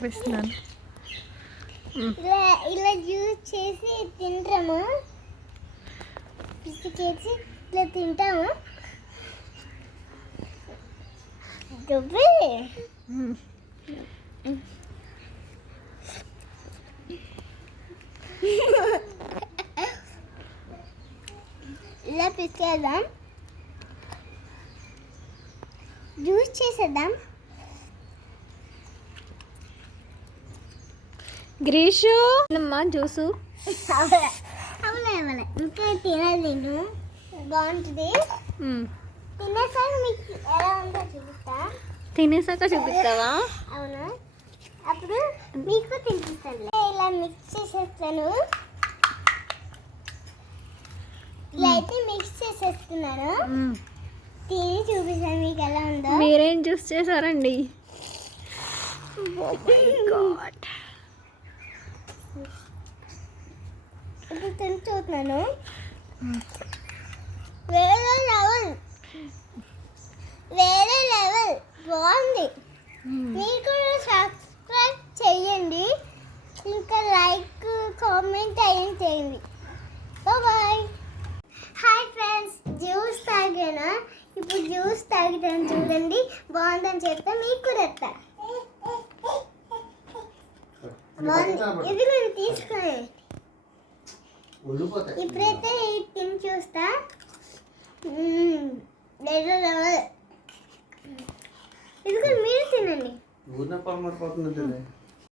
చూపిస్తున్నాను. ఇలా జ్యూస్ చేసి తింటాము, పిసికేసి ఇట్లా తింటాము. ఇలా పిసికేద్దాం, జ్యూస్ చేసేద్దాం. గ్రీషు అమ్మా జ్యూసు అవునా ఇంకా తినాలి, నేను బాగుంటుంది. తినేసాక మీకు ఎలా ఉందో చూపిస్తా. తినేసాక చూపిస్తావా? అవునా, అప్పుడు మీకు తినిపిస్తాను. ఇలా మిక్స్ చేసేస్తాను. ఇలా అయితే మిక్స్ చేసేస్తున్నాను. తిని చూపిస్తాను మీకు ఎలా ఉందో. మీరేం జ్యూస్ చేశారండి? ఇప్పుడు తిని చూస్తున్నాను. వేరే లెవెల్, వేరే లెవెల్, బాగుంది. మీరు కూడా సబ్స్క్రైబ్ చేయండి, ఇంకా లైక్ కామెంట్ అయ్యి చేయండి. బాయ్. హాయ్ ఫ్రెండ్స్, జ్యూస్ తాగాను. ఇప్పుడు జ్యూస్ తాగుతాను, చూడండి బాగుందని చెప్తా మీకు కూడా చెప్తా. ఇది నేను తీసుకుని ఇప్పుడైతే తిని చూస్తా. ఇది కూడా మీరు తినండి.